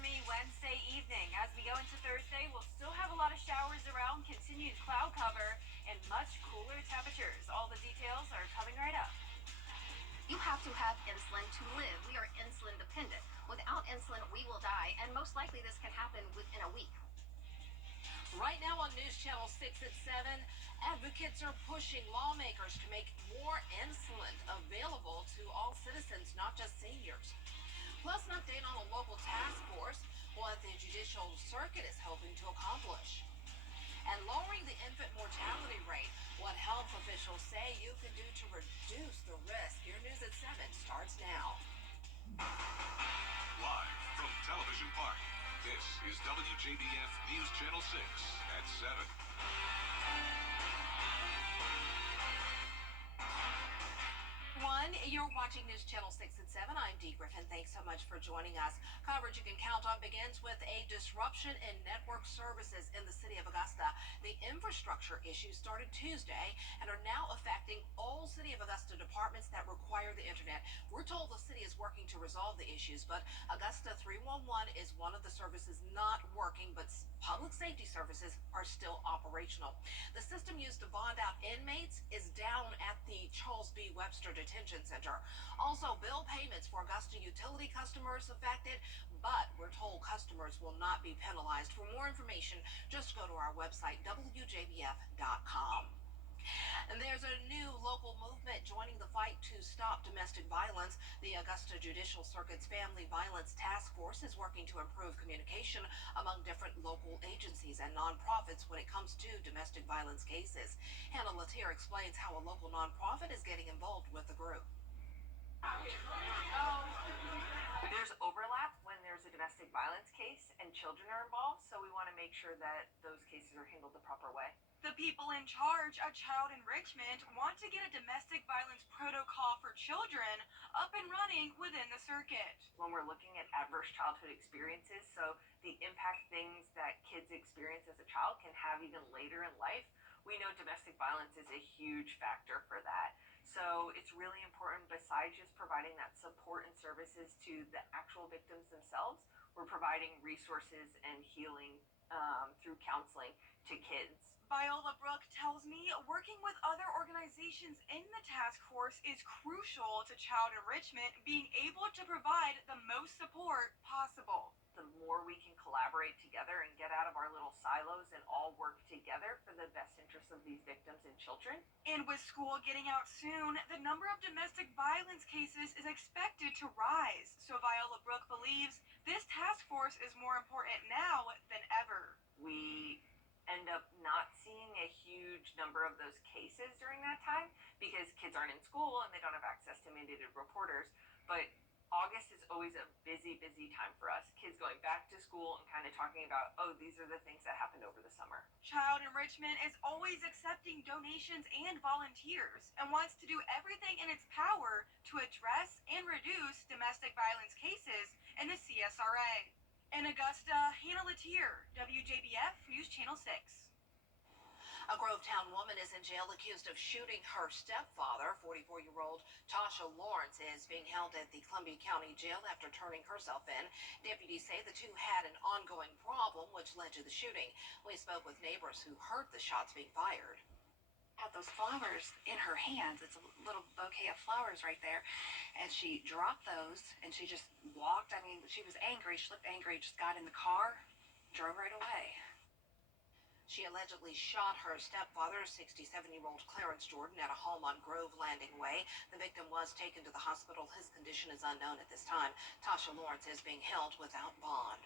stormy Wednesday evening. As we go into Thursday, we'll still have a lot of showers around, continued cloud cover, and much cooler temperatures. All the details are coming right up. You have to have insulin to live. We are insulin dependent. Without insulin, we will die, and most likely this can happen within a week. Right now on News Channel 6 at 7, advocates are pushing lawmakers to make more insulin available to all citizens, not just seniors. Plus, an update on a local task force, what the judicial circuit is hoping to accomplish. And lowering the infant mortality rate, what health officials say you can do to reduce the risk. Your News at 7 starts now. Live from Television Park, this is Wjbf News Channel 6 at 7. You're watching News Channel 6 at 7. I'm Dee Griffin. Thanks so much for joining us. Coverage you can count on begins with a disruption in network services in the city of Augusta. The infrastructure issues started Tuesday and are now affecting all City of Augusta departments that require the internet. We're told the city is working to resolve the issues, but Augusta 311 is one of the services not working, but public safety services are still operational. The system used to bond out inmates is down at the Charles B. Webster Detention Center. Also, bill payments for Augusta utility customers affected, but we're told customers will not be penalized. For more information, just go to our website, wjbf.com. And there's a new local movement joining the fight to stop domestic violence. The Augusta Judicial Circuit's Family Violence Task Force is working to improve communication among different local agencies and nonprofits when it comes to domestic violence cases. Hannah Latier explains how a local nonprofit is getting involved with the group. There's overlap when there's a domestic violence case and children are involved, so we want to make sure that those cases are handled the proper way. The people in charge of child enrichment want to get a domestic violence protocol for children up and running within the circuit. When we're looking at adverse childhood experiences, so the impact things that kids experience as a child can have even later in life, we know domestic violence is a huge factor for that. So it's really important, besides just providing that support and services to the actual victims themselves, we're providing resources and healing through counseling to kids. Viola Brooke tells me working with other organizations in the task force is crucial to child enrichment being able to provide the most support possible. The more we can collaborate together and get out of our little silos and all work together for the best interests of these victims and children. And with school getting out soon, the number of domestic violence cases is expected to rise. So Viola Brooke believes this task force is more important now than ever. We end up not seeing a huge number of those cases during that time because kids aren't in school and they don't have access to mandated reporters. But August is always a busy time for us. Kids going back to school and kind of talking about, oh, these are the things that happened over the summer. Child enrichment is always accepting donations and volunteers and wants to do everything in its power to address and reduce domestic violence cases in the CSRA. In Augusta, Hannah Latier, WJBF News Channel 6. A Grovetown woman is in jail accused of shooting her stepfather. 44-year-old Tasha Lawrence is being held at the Columbia County Jail after turning herself in. Deputies say the two had an ongoing problem which led to the shooting. We spoke with neighbors who heard the shots being fired. Had those flowers in her hands. It's a little bouquet of flowers right there. And she dropped those and she just walked. I mean, she was angry. She looked angry, just got in the car, drove right away. She allegedly shot her stepfather, 67-year-old Clarence Jordan, at a home on Grove Landing Way. The victim was taken to the hospital. His condition is unknown at this time. Tasha Lawrence is being held without bond.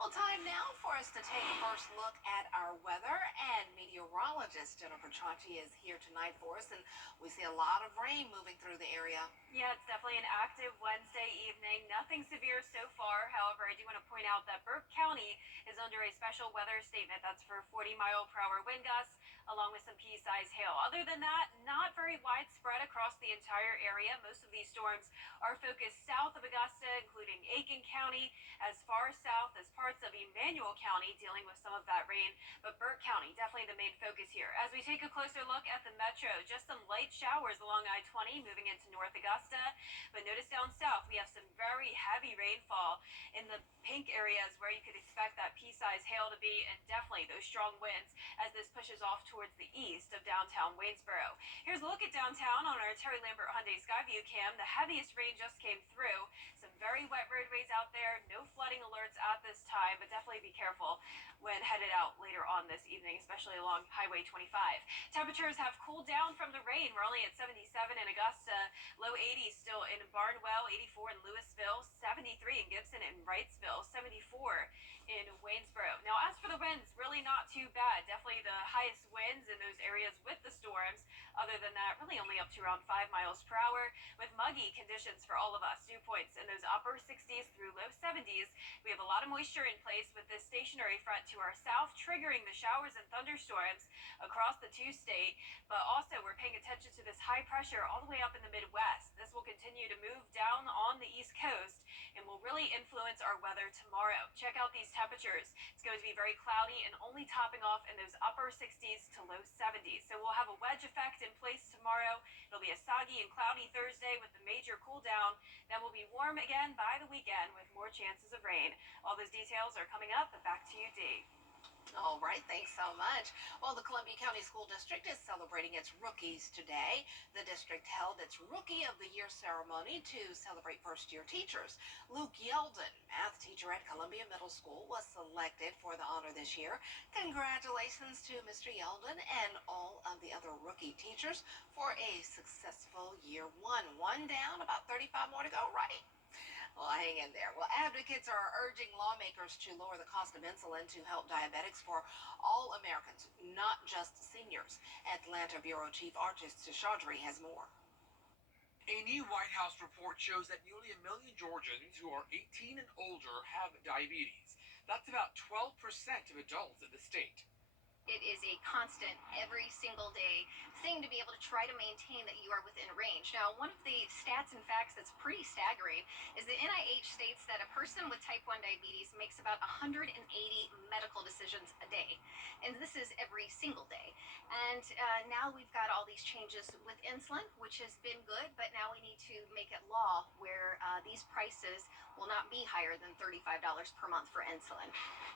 Well, time now for us to take a first look at our weather, and meteorologist Jennifer Tronti is here tonight for us, and we see a lot of rain moving through the area. Yeah, it's definitely an active Wednesday evening. Nothing severe so far. However, I do want to point out that Burke County is under a special weather statement. That's for 40-mile-per-hour wind gusts, along with some pea-sized hail. Other than that, not very widespread across the entire area. Most of these storms are focused south of Augusta, including Aiken County, as far south as parts of Emmanuel County, dealing with some of that rain. But Burke County, definitely the main focus here. As we take a closer look at the metro, just some light showers along I-20 moving into North Augusta. But notice down south, we have some very very heavy rainfall in the pink areas where you could expect that pea-sized hail to be, and definitely those strong winds as this pushes off towards the east of downtown Waynesboro. Here's a look at downtown on our Terry Lambert Hyundai Skyview cam. The heaviest rain just came through. Some very wet roadways out there. No flooding alerts at this time, but definitely be careful when headed out later on this evening, especially along Highway 25. Temperatures have cooled down from the rain. We're only at 77 in Augusta, low 80s still in Barnwell, 84 in Louisville, 73 in Gibson and Wrightsville, 74 in Waynesboro. Now, as for the winds, really not too bad. Definitely the highest winds in those areas with the storms. Other than that, really only up to around 5 miles per hour with muggy conditions for all of us. Dew points in those upper 60s through low 70s. We have a lot of moisture in place with this stationary front to our south, triggering the showers and thunderstorms across the two-state. But also, we're paying attention to this high pressure all the way up in the Midwest. This will continue to move down on the East Coast and will really influence our weather tomorrow. Check out these temperatures. It's going to be very cloudy and only topping off in those upper 60s to low 70s. So we'll have a wedge effect in place tomorrow. It'll be a soggy and cloudy Thursday with the major cool down. Then we'll be warm again by the weekend with more chances of rain. All those details are coming up. Back to you, Dee. All right, thanks so much. Well, the Columbia County School District is celebrating its rookies today. The district held its Rookie of the Year ceremony to celebrate first-year teachers. Luke Yeldon, math teacher at Columbia Middle School, was selected for the honor this year. Congratulations to Mr. Yeldon and all of the other rookie teachers for a successful year one. One down, about 35 more to go, right? Well, hang in there. Well, advocates are urging lawmakers to lower the cost of insulin to help diabetics for all Americans, not just seniors. Atlanta Bureau Chief Archie Seshadri has more. A new White House report shows that nearly 1 million Georgians who are 18 and older have diabetes. That's about 12% of adults in the state. It is a constant, every single day thing to be able to try to maintain that you are within range. Now, one of the stats and facts that's pretty staggering is the NIH states that a person with type 1 diabetes makes about 180 medical decisions a day. And this is every single day. And now we've got all these changes with insulin, which has been good, but now we need to make it law where these prices will not be higher than $35 per month for insulin.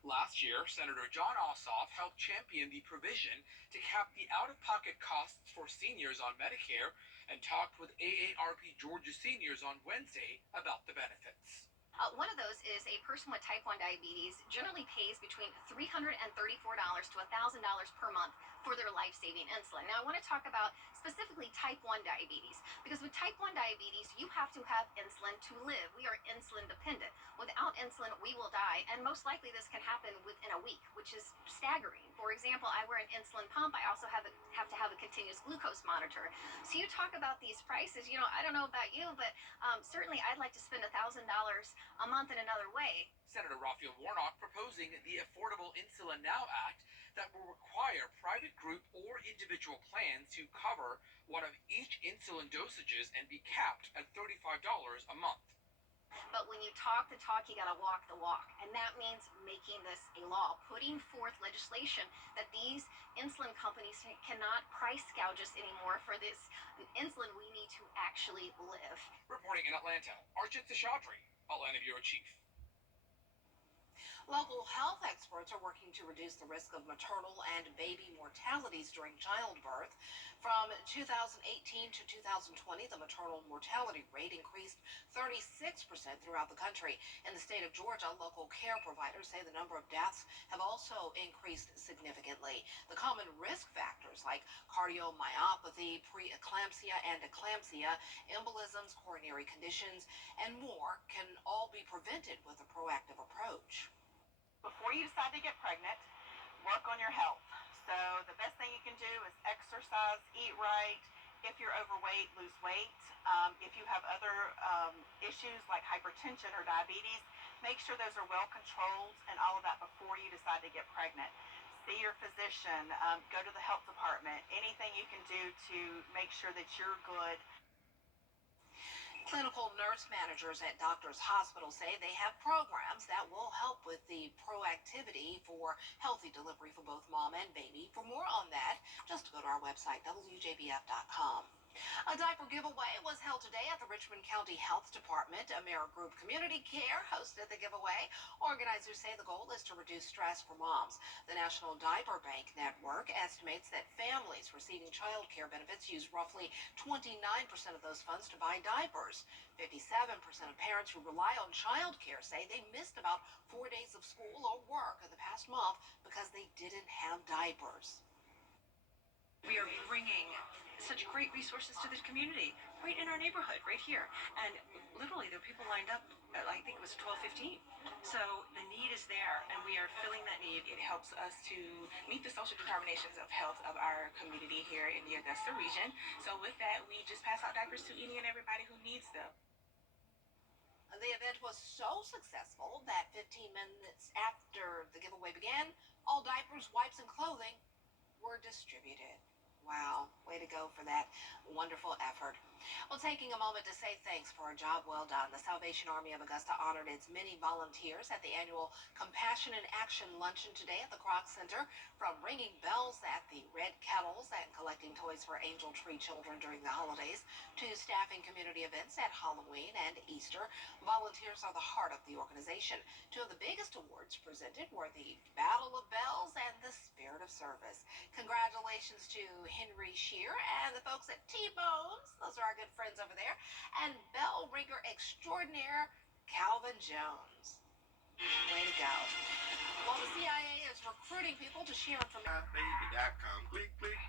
Last year, Senator John Ossoff helped champion the provision to cap the out-of-pocket costs for seniors on Medicare and talked with AARP Georgia seniors on Wednesday about the benefits. One of those is a person with type 1 diabetes generally pays between $334 to $1,000 per month for their life-saving insulin. Now, I want to talk about specifically type 1 diabetes, because with type 1 diabetes, you have to have insulin to live. We are insulin dependent. Without insulin, we will die, and most likely this can happen within a week, which is staggering. For example, I wear an insulin pump. I also have to have a continuous glucose monitor. So you talk about these prices, I don't know about you, but certainly I'd like to spend $1,000 a month in another way. Senator Raphael Warnock proposing the Affordable Insulin Now Act that will require private group or individual plans to cover one of each insulin dosages and be capped at $35 a month. But when you talk the talk, you got to walk the walk. And that means making this a law, putting forth legislation that these insulin companies cannot price gouge us anymore for this insulin we need to actually live. Reporting in Atlanta, Archie Seshadri, Atlanta Bureau Chief. Local health experts are working to reduce the risk of maternal and baby mortalities during childbirth. From 2018 to 2020, the maternal mortality rate increased 36% throughout the country. In the state of Georgia, local care providers say the number of deaths have also increased significantly. The common risk factors like cardiomyopathy, preeclampsia and eclampsia, embolisms, coronary conditions, and more can all be prevented with a proactive approach. Before you decide to get pregnant, work on your health. So the best thing you can do is exercise, eat right. If you're overweight, lose weight. If you have other issues like hypertension or diabetes, make sure those are well controlled and all of that before you decide to get pregnant. See your physician, go to the health department, anything you can do to make sure that you're good. Clinical nurse managers at doctors' hospitals say they have programs that will help with the proactivity for healthy delivery for both mom and baby. For more on that, just go to our website, wjbf.com. A diaper giveaway was held today at the Richmond County Health Department. AmeriGroup Community Care hosted the giveaway. Organizers say the goal is to reduce stress for moms. The National Diaper Bank Network estimates that families receiving child care benefits use roughly 29% of those funds to buy diapers. 57% of parents who rely on child care say they missed about 4 days of school or work in the past month because they didn't have diapers. We are bringing such great resources to the community right in our neighborhood, right here. And literally, there are people lined up at, I think it was 12:15. So the need is there, and we are filling that need. It helps us to meet the social determinations of health of our community here in the Augusta region. So with that, we just pass out diapers to any and everybody who needs them. The event was so successful that 15 minutes after the giveaway began, all diapers, wipes, and clothing were distributed. Wow, way to go for that wonderful effort. Well, taking a moment to say thanks for a job well done, the Salvation Army of Augusta honored its many volunteers at the annual Compassion in Action luncheon today at the Kroc Center. From ringing bells at the Red Kettles and collecting toys for Angel Tree children during the holidays to staffing community events at Halloween and Easter, volunteers are the heart of the organization. Two of the biggest awards presented were the Battle of Bells and the Spirit of Service. Congratulations to Henry Shear and the folks at T-Bones. Those are our good friends over there. And bell ringer extraordinaire Calvin Jones. Way to go. Well, the CIA is recruiting people to share information. Baby.com. Click, click.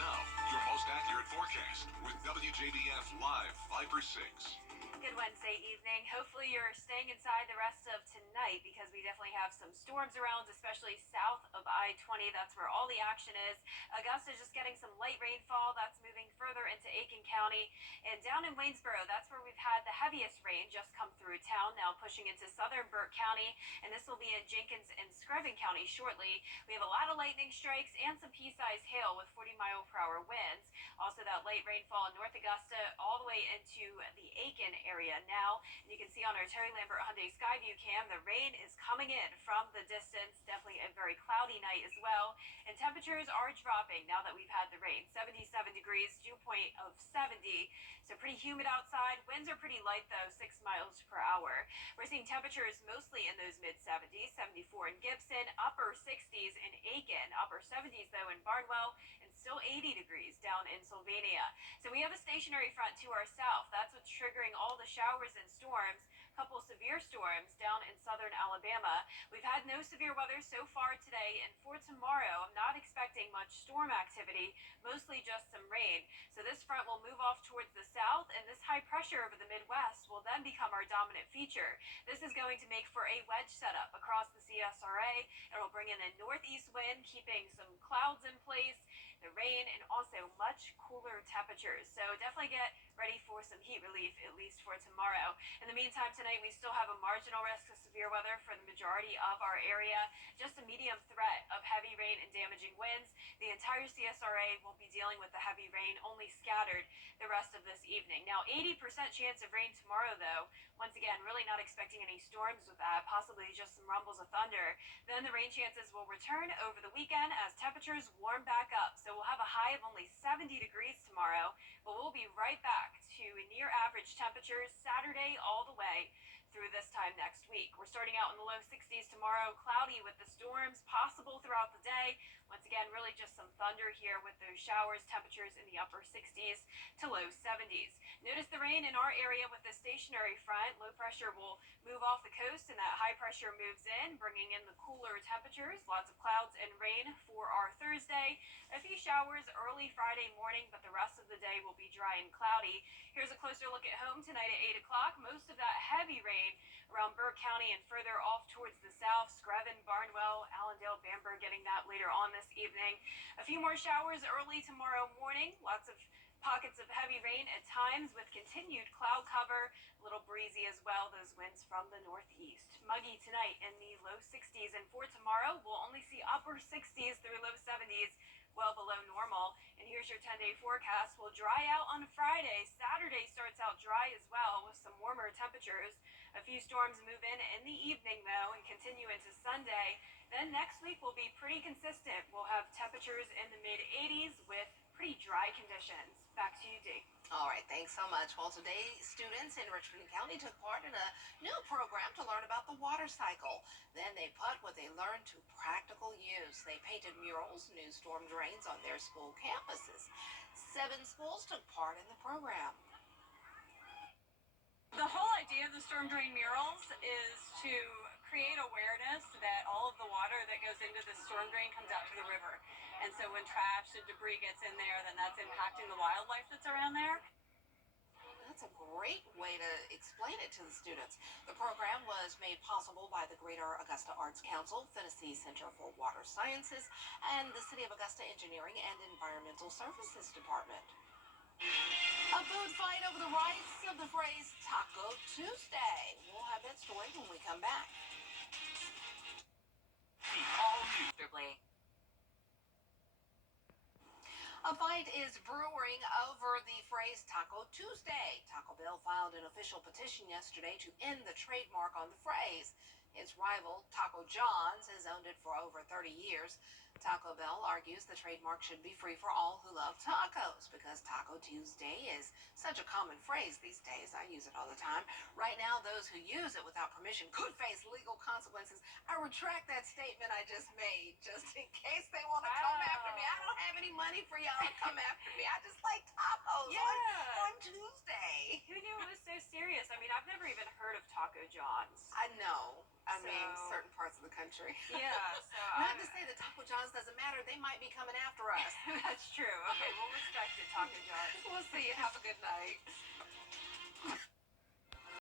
Now, your most accurate forecast with WJBF Live 5/6. Good Wednesday evening. Hopefully you're staying inside the rest of tonight because we definitely have some storms around, especially south of I-20. That's where all the action is. Augusta just getting some light rainfall. That's moving further into Aiken County. And down in Waynesboro, that's where we've had the heaviest rain just come through town, now pushing into southern Burke County. And this will be in Jenkins and Screven County shortly. We have a lot of lightning strikes and some pea-sized hail with 40-mile-per-hour winds. Also that light rainfall in North Augusta all the way into the Aiken area now. And you can see on our Terry Lambert Hyundai Skyview cam, the rain is coming in from the distance. Definitely a very cloudy night as well. And temperatures are dropping now that we've had the rain. 77 degrees, dew point of 70. So pretty humid outside. Winds are pretty light though, 6 miles per hour. We're seeing temperatures mostly in those mid 70s, 74 in Gibson, upper 60s in Aiken, upper 70s though in Barnwell, and still 80 degrees down in Sylvania. So we have a stationary front to our south. That's what's triggering all the showers and storms. A couple severe storms down in southern Alabama. We've had no severe weather so far today, and for tomorrow, I'm not expecting much storm activity, mostly just some rain. So this front will move off towards the south, and this high pressure over the Midwest will then become our dominant feature. This is going to make for a wedge setup across the CSRA. It'll bring in a northeast wind, keeping some clouds in place, the rain, and also much cooler temperatures. So definitely get ready for some heat relief, at least for tomorrow. In the meantime, tonight we still have a marginal risk of severe weather for the majority of our area. Just a medium threat of heavy rain and damaging winds. The entire CSRA won't be dealing with the heavy rain, only scattered the rest of this evening. Now, 80% chance of rain tomorrow, though. Once again, really not expecting any storms with that, possibly just some rumbles of thunder. Then the rain chances will return over the weekend as temperatures warm back up. So we'll have a high of only 70 degrees tomorrow, but we'll be right back to near average temperatures Saturday all the way through this time next week. We're starting out in the low 60s tomorrow, cloudy with the storms possible throughout the day. Once again, really just some thunder here with those showers, temperatures in the upper 60s to low 70s. Notice the rain in our area with the stationary front. Low pressure will move off the coast and that high pressure moves in, bringing in the cooler temperatures. Lots of clouds and rain for our Thursday. A few showers early Friday morning, but the rest of the day will be dry and cloudy. Here's a closer look at home tonight at 8 o'clock. Most of that heavy rain around Burke County and further off towards the south. Screven, Barnwell, Allendale, Bamberg getting that later on this evening. A few more showers early tomorrow morning. Lots of pockets of heavy rain at times with continued cloud cover. A little breezy as well. Those winds from the northeast. Muggy tonight in the low 60s. And for tomorrow, we'll only see upper 60s through low 70s. Well below normal. And here's your 10-day forecast. Will dry out on Friday. Saturday starts out dry as well with some warmer temperatures. A few storms move in the evening though and continue into Sunday. Then next week will be pretty consistent. We'll have temperatures in the mid 80s with pretty dry conditions. Back to you, Dee. All right, thanks so much. Well, today students in Richmond County took part in a new program to learn about the water cycle. Then they put what they learned to practical use. They painted murals, new storm drains on their school campuses. 7 schools took part in the program. The whole idea of the storm drain murals is to create awareness that all of the water that goes into the storm drain comes out to the river. And so when trash and debris gets in there, then that's impacting the wildlife that's around there. That's a great way to explain it to the students. The program was made possible by the Greater Augusta Arts Council, Tennessee Center for Water Sciences, and the City of Augusta Engineering and Environmental Services Department. A food fight over the rights of the phrase Taco Tuesday. We'll have that story when we come back. A fight is brewing over the phrase Taco Tuesday. Taco Bell filed an official petition yesterday to end the trademark on the phrase. Its rival, Taco John's, has owned it for over 30 years. Taco Bell argues the trademark should be free for all who love tacos because Taco Tuesday is such a common phrase these days. I use it all the time. Right now, those who use it without permission could face legal consequences. I retract that statement I just made just in case they want to come after me. I don't have any money for y'all to come after me. I just like tacos on Tuesday. Who knew it was so serious? I mean, I've never even heard of Taco John's. I know. I mean, certain parts of the country. Yeah, so Not to say that Taco John's doesn't matter. They might be coming after us. That's true. Okay, we'll respect it, Taco John's. We'll see you. Have a good night.